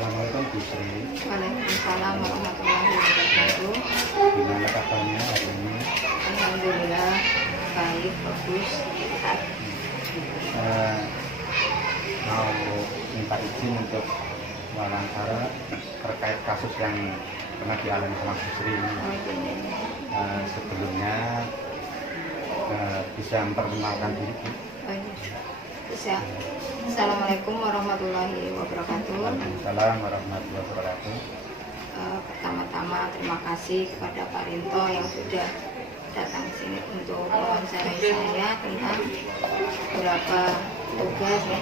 Assalamualaikum Bu Sri. Waalaikumsalam warahmatullahi wabarakatuh. Gimana kabarnya hari ini? Alhamdulillah baik, bagus, sehat. Mau minta izin untuk wawancara terkait kasus yang pernah dialami sama Bu Sri ini. Oh, ini. Sebelumnya bisa memperkenalkan diri Bu? Oh, iya. Bisa. Assalamualaikum warahmatullahi wabarakatuh. Waalaikumsalam warahmatullahi wabarakatuh. Pertama-tama terima kasih kepada Pak Rinto yang sudah datang ke sini untuk mewawancarai saya tentang beberapa tugas ya.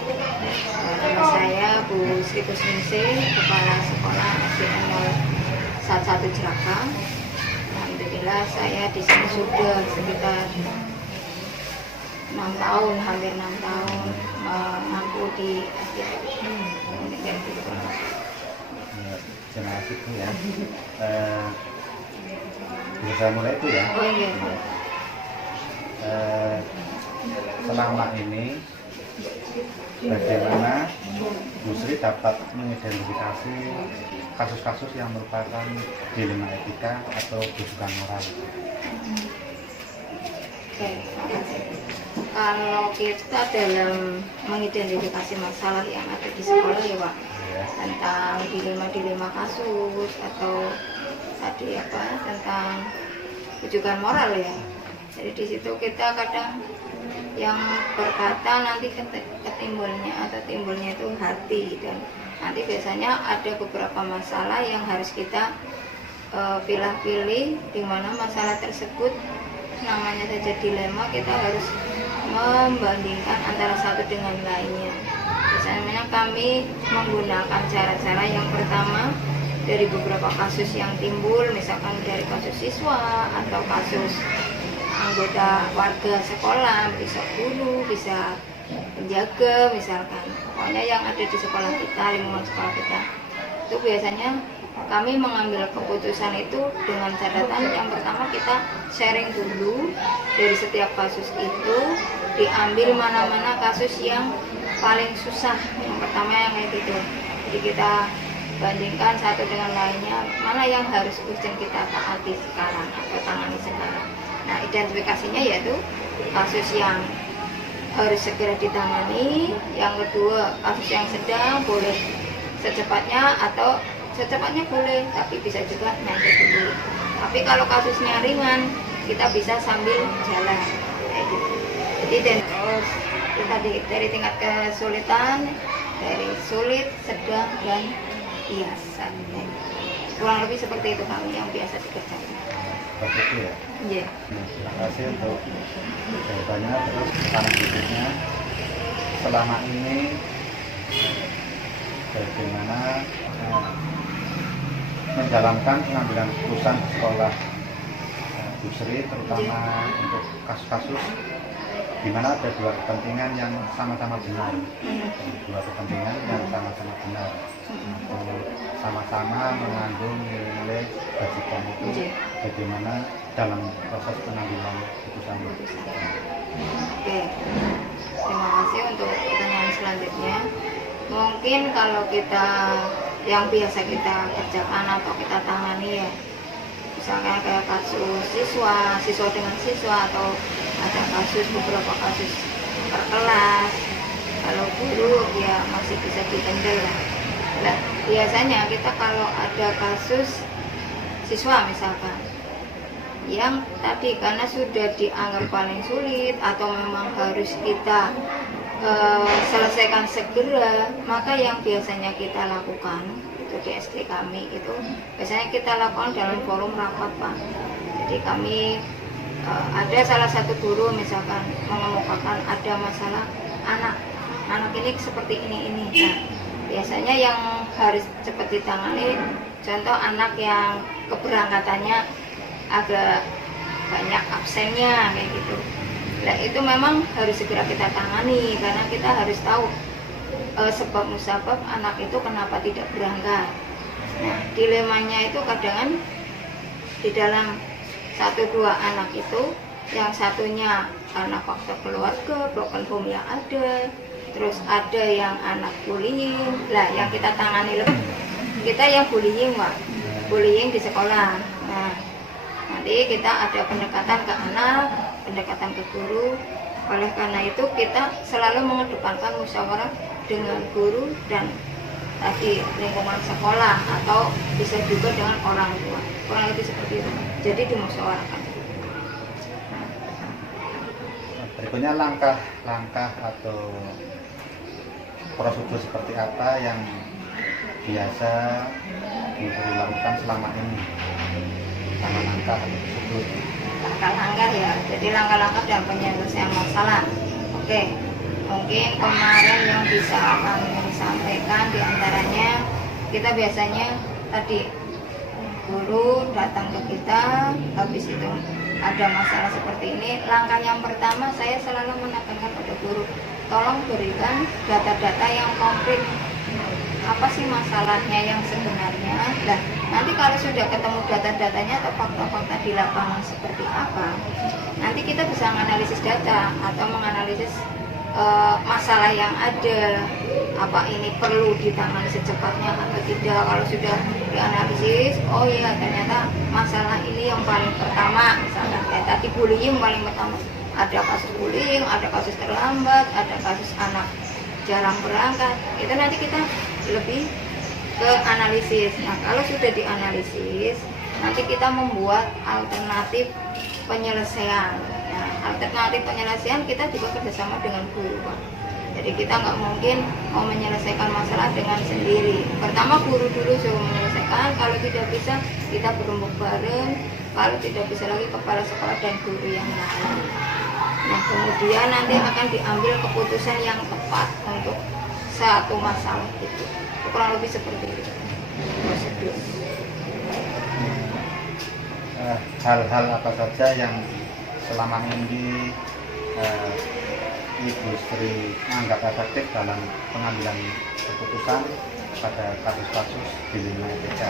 Nama saya Bu Sri Kusningsih, Kepala Sekolah SDN 01 Cilaka. Alhamdulillah saya di sini sudah sekitar 6 tahun, hampir 6 tahun mengaku di SDN. Terima kasih Bu ya. Bisa saya mulai Bu ya? Oh iya. Selama ini bagaimana Bu Sri dapat mengidentifikasi kasus-kasus yang merupakan dilema etika atau bujukan moral? Oke, makasih. Kalau kita dalam mengidentifikasi masalah yang ada di sekolah ya Pak, tentang dilema-dilema kasus atau tadi apa tentang bujukan moral ya. Jadi di situ kita kadang yang berkata nanti timbulnya itu hati, dan nanti biasanya ada beberapa masalah yang harus kita pilih-pilih, di mana masalah tersebut namanya saja dilema, kita harus membandingkan antara satu dengan lainnya. Misalnya kami menggunakan cara-cara yang pertama dari beberapa kasus yang timbul, misalkan dari kasus siswa atau kasus anggota warga sekolah, bisa guru, bisa penjaga misalkan, pokoknya yang ada di sekolah kita, lingkungan sekolah kita. Itu biasanya kami mengambil keputusan itu dengan catatan yang pertama kita sharing dulu dari setiap kasus itu, diambil mana-mana kasus yang paling susah. Yang pertama yang kayak gitu, jadi kita bandingkan satu dengan lainnya, mana yang harus urgent kita taati sekarang atau tangani sekarang. Nah, identifikasinya yaitu kasus yang harus segera ditangani, yang kedua kasus yang sedang boleh secepatnya, atau secepatnya boleh tapi bisa juga nanti dulu. Tapi kalau kasusnya ringan kita bisa sambil jalan kayak gitu. Jadi dari tingkat kesulitan, dari sulit, sedang, dan biasa. Kurang lebih seperti itu kami yang biasa dikerjakan. Begitu ya? Iya. Terima kasih untuk jawabannya. Terus pertanyaan berikutnya, selama ini bagaimana menjalankan pengambilan keputusan di sekolah Bu Sri, terutama untuk kasus-kasus di mana ada dua kepentingan yang sama-sama benar, dua kepentingan yang sama-sama benar, sama-sama mengandung nilai kebajikan itu, bagaimana dalam proses pengambilan keputusan. Oke, terima kasih untuk pertanyaan selanjutnya. Mungkin kalau kita yang biasa kita kerjakan atau kita tangani ya, misalnya kayak kasus siswa dengan siswa, atau ada beberapa kasus per kelas. Kalau guru ya masih bisa di-handle lah. Nah, biasanya kita kalau ada kasus siswa misalkan yang tadi karena sudah dianggap paling sulit atau memang harus kita selesaikan segera, maka yang biasanya kita lakukan itu di SD kami itu biasanya kita lakukan dalam forum rapat Pak. Jadi kami ada salah satu guru misalkan mengemukakan ada masalah anak ini seperti ini. Nah, biasanya yang harus cepat ditangani, contoh anak yang keberangkatannya agak banyak absennya kayak gitu. Nah, itu memang harus segera kita tangani karena kita harus tahu sebab musabab anak itu kenapa tidak berangkat. Nah, dilemanya itu kadang di dalam 1-2 anak itu, yang satunya karena faktor keluarga, broken home yang ada, terus ada yang anak bullying. Lah, yang kita tangani lebih kita yang bullying, Pak. Bullying di sekolah. Nah, nanti kita ada pendekatan ke anak, pendekatan ke guru. Oleh karena itu kita selalu mengedepankan musyawarah dengan guru dan tadi lingkungan sekolah atau bisa juga dengan orang tua. Kurang lebih seperti itu. Jadi dimusyawarahkan. Berikutnya langkah-langkah atau prosedur seperti apa yang biasa dilakukan selama ini, langkah-langkah atau prosedur. Langkah-langkah ya, jadi langkah-langkah dalam penyelesaian masalah. Oke, mungkin kemarin yang bisa kami sampaikan diantaranya kita biasanya tadi guru datang ke kita, habis itu ada masalah seperti ini. Langkah yang pertama saya selalu menekankan pada guru, tolong berikan data-data yang konkret. Apa sih masalahnya yang sebenarnya? Nah, nanti kalau sudah ketemu data-datanya atau fakta-fakta di lapangan seperti apa, nanti kita bisa menganalisis data atau menganalisis masalah yang ada, apa ini perlu ditangani secepatnya atau tidak. Kalau sudah dianalisis, oh iya ternyata masalah ini yang paling pertama, misalnya kayak tadi bullying paling pertama, ada kasus bullying, ada kasus terlambat, ada kasus anak jarang berangkat, itu nanti kita lebih ke analisis. Nah, kalau sudah dianalisis, nanti kita membuat alternatif penyelesaian. Nah, alternatif penyelesaian kita juga kerjasama dengan guru, Pak. Jadi kita nggak mungkin mau menyelesaikan masalah dengan sendiri. Pertama guru dulu suruh menyelesaikan, kalau tidak bisa kita berembuk bareng, kalau tidak bisa lagi kepala sekolah dan guru yang lain. Nah, kemudian nanti akan diambil keputusan yang tepat untuk satu masalah itu. Kurang lebih seperti itu prosedur. Hal-hal apa saja yang selama ini Ibu Sri anggap efektif dalam pengambilan keputusan pada kasus-kasus di lingkungan TK?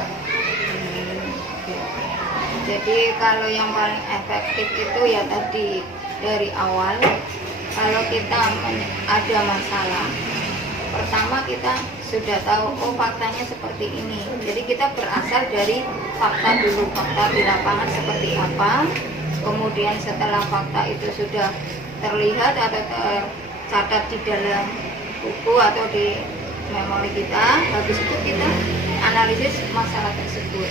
Jadi kalau yang paling efektif itu ya tadi dari awal, kalau kita ada masalah, pertama kita sudah tahu, oh faktanya seperti ini. Jadi kita berasal dari fakta dulu, fakta di lapangan seperti apa. Kemudian setelah fakta itu sudah terlihat atau tercatat di dalam buku atau di memori kita, habis itu kita analisis masalah tersebut.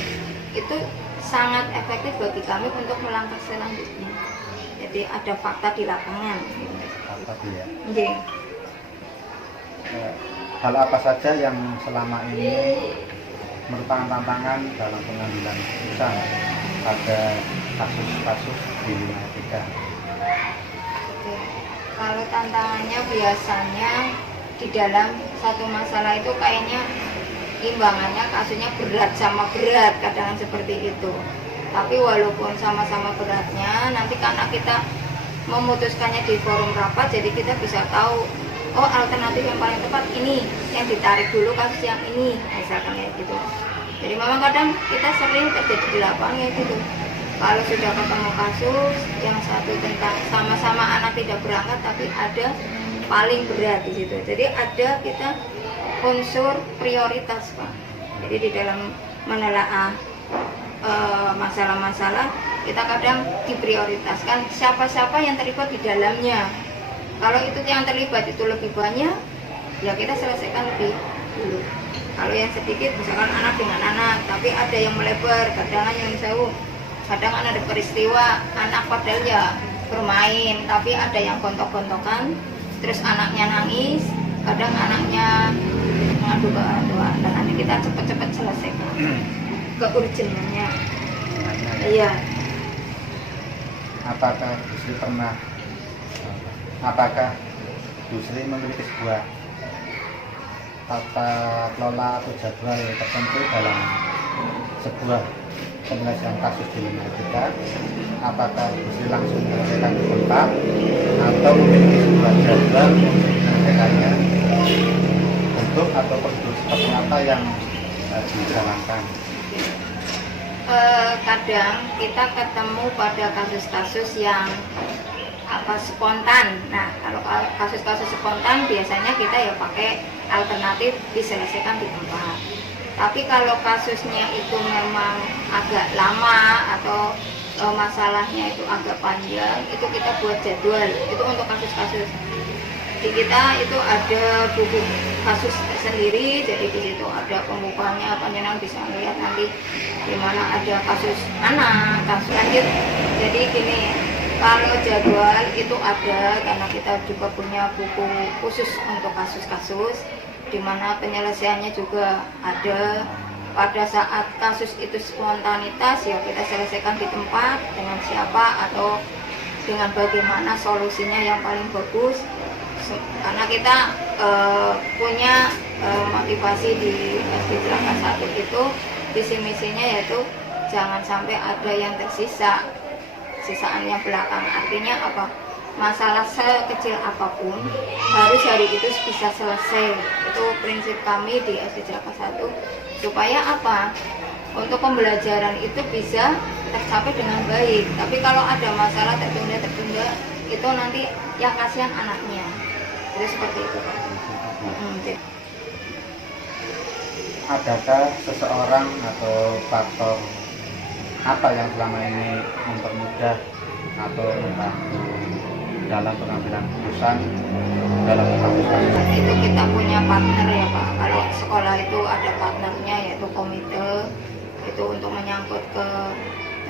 Itu sangat efektif bagi kami untuk melangkah selanjutnya. Jadi ada fakta di lapangan. Fakta ya. Okay. Hal apa saja yang selama ini merupakan tantangan dalam pengambilan keputusan pada kasus-kasus di lingkungan TK? Kalau tantangannya biasanya di dalam satu masalah itu kayaknya imbangannya kasusnya berat sama berat, kadang seperti itu. Tapi walaupun sama-sama beratnya, nanti karena kita memutuskannya di forum rapat, jadi kita bisa tahu, oh alternatif yang paling tepat ini, yang ditarik dulu kasus yang ini, misalkan kayak gitu. Jadi memang kadang kita sering terjadi di lapangan kayak gitu. Kalau sudah ketemu kasus yang satu tentang sama-sama anak tidak berangkat, tapi ada paling berat di situ. Jadi ada kita unsur prioritas, Pak. Jadi di dalam menelaah masalah-masalah kita kadang diprioritaskan siapa-siapa yang terlibat di dalamnya. Kalau itu yang terlibat itu lebih banyak, ya kita selesaikan lebih dulu. Kalau yang sedikit, misalkan anak dengan anak, tapi ada yang melebar, kadang yang jauh, kadang ada peristiwa anak padahal ya bermain, tapi ada yang gontok-gontokan, terus anaknya nangis, kadang anaknya mengadu ke orang tua, dan nanti kita cepat-cepat selesaikan keurgenannya. Iya. Apakah Bu Sri memiliki sebuah tata kelola atau jadwal tertentu dalam sebuah penyelesaian kasus di lingkungan kita? Apakah Bu Sri langsung menyelesaikan di tempat atau memiliki sebuah jadwal untuk menyelesaikannya? Bentuk atau prosedur seperti apa yang dijalankan? Kadang kita ketemu pada kasus-kasus yang spontan. Nah, kalau kasus-kasus spontan biasanya kita ya pakai alternatif diselesaikan di tempat. Tapi kalau kasusnya itu memang agak lama atau masalahnya itu agak panjang, itu kita buat jadwal. Itu untuk kasus-kasus. Di kita itu ada buku kasus sendiri, jadi di situ ada pembukaannya, panjenengan bisa lihat nanti di mana ada kasus anak, kasus lanjut. Jadi gini, kalau jadwal itu ada karena kita juga punya buku khusus untuk kasus-kasus, di mana penyelesaiannya juga ada. Pada saat kasus itu spontanitas, ya kita selesaikan di tempat dengan siapa atau dengan bagaimana solusinya yang paling bagus. Karena kita punya motivasi di SD Cilaka 1 itu visi misinya yaitu jangan sampai ada yang tersisa, sisaannya belakang. Artinya apa? Masalah sekecil apapun harus hari itu bisa selesai. Itu prinsip kami di SD Cilaka 1, supaya apa? Untuk pembelajaran itu bisa tercapai dengan baik. Tapi kalau ada masalah tertunda itu nanti yang kasihan anaknya. Jadi seperti itu, Pak. Adakah seseorang atau faktor apa yang selama ini mempermudah atau membantu dalam pengambilan keputusan dalam kasus-kasus? Itu kita punya partner ya, Pak. Kalau sekolah itu ada partnernya yaitu komite, itu untuk menyangkut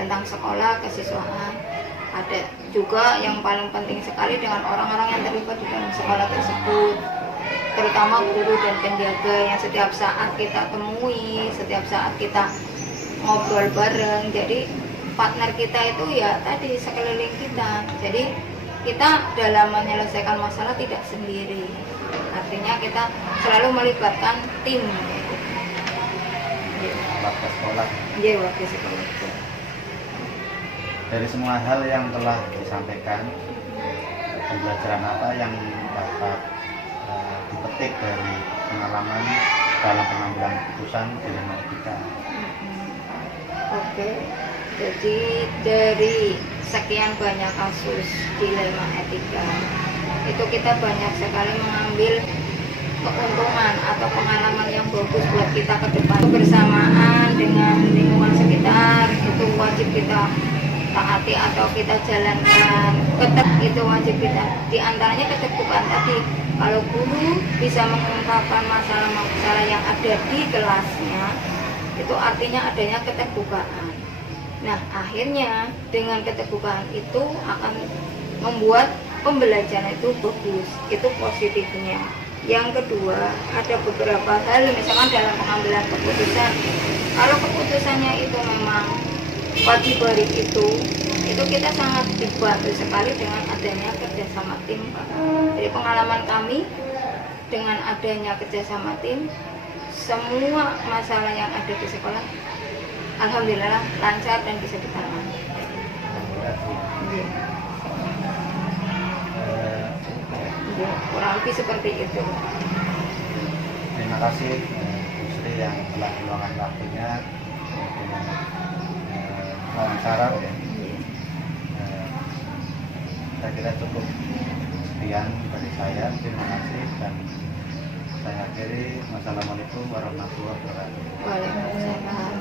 tentang sekolah, kesiswaan. Ada juga yang paling penting sekali dengan orang-orang yang terlibat di dalam sekolah tersebut, terutama guru dan penjaga yang setiap saat kita temui, setiap saat kita ngobrol bareng. Jadi partner kita itu ya tadi sekeliling kita. Jadi kita dalam menyelesaikan masalah tidak sendiri. Artinya kita selalu melibatkan tim. Warga sekolah. Iya, warga sekolah itu. Dari semua hal yang telah disampaikan, pembelajaran apa yang dapat dipetik dari pengalaman dalam pengambilan keputusan dilema etika? Oke, jadi dari sekian banyak kasus dilema etika, itu kita banyak sekali mengambil keuntungan atau pengalaman yang bagus buat kita ke depan. Bersamaan dengan lingkungan sekitar, itu wajib kita taati atau kita jalankan. Itu wajib kita, diantaranya keterbukaan tadi. Kalau guru bisa mengungkapkan masalah-masalah yang ada di kelasnya, itu artinya adanya keterbukaan. Nah, akhirnya dengan keterbukaan itu akan membuat pembelajaran itu bagus. Itu positifnya. Yang kedua, ada beberapa hal misalkan dalam pengambilan keputusan. Kalau keputusannya itu memang wajib hari itu kita sangat dibantu sekali dengan adanya kerjasama tim, Pak. Jadi pengalaman kami dengan adanya kerjasama tim, semua masalah yang ada di sekolah alhamdulillah lancar dan bisa ditangani. Kurang lebih seperti itu. Terima kasih Bu Sri yang telah meluangkan waktunya untuk wawancara ya. Saya kira cukup sekian dari saya. Terima kasih dan saya akhiri. Wassalamualaikum warahmatullahi wabarakatuh. Waalaikumsalam.